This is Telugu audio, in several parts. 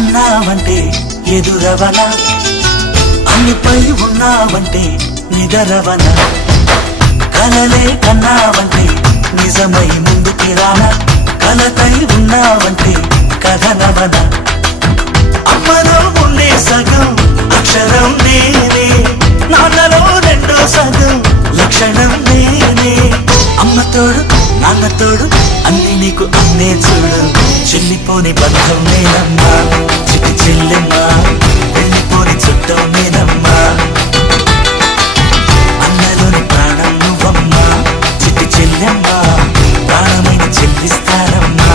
అన్నావంటే ఎదురవనా, అన్నిపై ఉన్నావంటే నిదరవనా, కలలే కన్నావంటే నిజమై ముందుకి రానా, కలతై ఉన్నావంటే కథనవనా. అమ్మలో ఉండే సగం అక్షరం నేనే, నాన్నలో రెండో సగం లక్షణం నేనే. అమ్మతోడు నాన్నతోడు అన్ని నీకు అన్నే చూడు, చెల్లిపోని బంధం నేనమ్మా, చిట్టి చెల్లెమ్మా, వెళ్ళిపోని చుట్టం నేనమ్మా. అన్నలోని ప్రాణం నువ్వమ్మా, చిట్టి చెల్లెమ్మా, ప్రాణమైన చెల్లిస్తానమ్మా.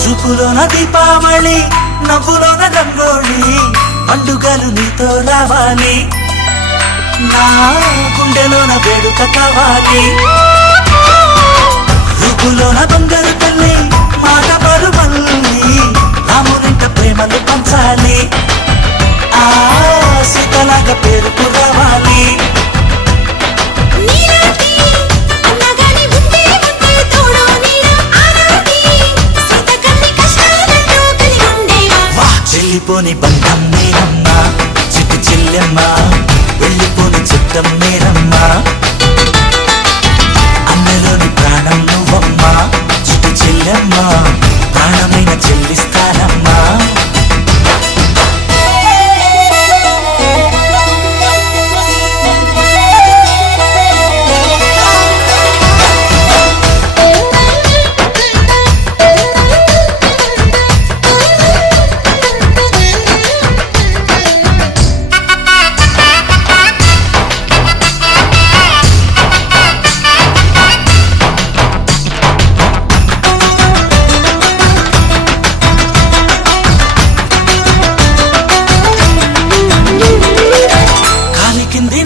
చూపులోన దీపావళి, నవ్వులోన రంగోళి, పండుగలు నీతో రావాలి, నా గుండెలోన వేడుక కావాలి. రూపులోన బంగారు తల్లి, మాట పరుమల్లి, రామునింట ప్రేమలు పంచాలి, ఆ సీతలాగా పేరుకు రావాలి. వెళ్ళిపోని బంధం నేనమ్మా, చిట్టి చెల్లెమ్మా, వెళ్ళిపోని చుట్టం నేనమ్మా. అన్నలోని ప్రాణం నువ్వమ్మా, చిట్టి చెల్లెమ్మా, ప్రాణమైన చెల్లిస్తానమ్మా.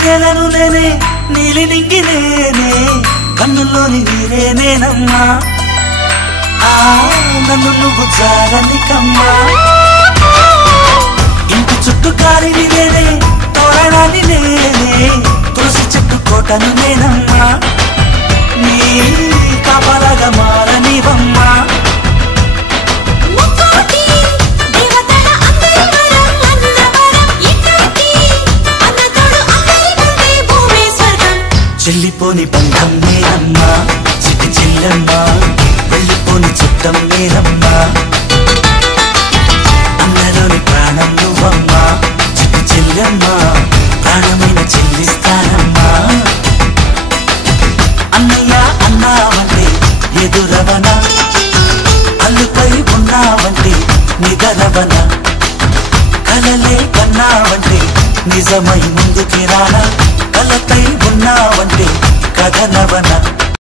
నేలను నేనే, నీలి నింగి నేనే, కన్నుల్లోని నీరే నేనమ్మా, ఆ నన్ను నువ్వు జారనికమ్మా. ఇంటి చుట్టూ కాలిని నేనే, తోరణాన్ని నేనే, తులసి చెట్టు కోటను నేనమ్మా, నీ కాపలాగా మారనివమ్మా. చెల్లిపోని బంధం నేనమ్మా, చిట్టి చెల్లెమ్మా, వెళ్ళిపోని చుట్టం నేనమ్మా. అన్నలోని ప్రాణం నువ్వమ్మా, చిట్టి చెల్లెమ్మా, ప్రాణమైన చెల్లిస్తానమ్మా. అన్నయ్య అన్నావంటే ఎదురవనా, అల్లుపై ఉన్నావంటే నిదరవనా, కలలే కన్నావంటే నిజమై ముందుకి రానా, కలతై ఉన్నావంటే కథనవనా.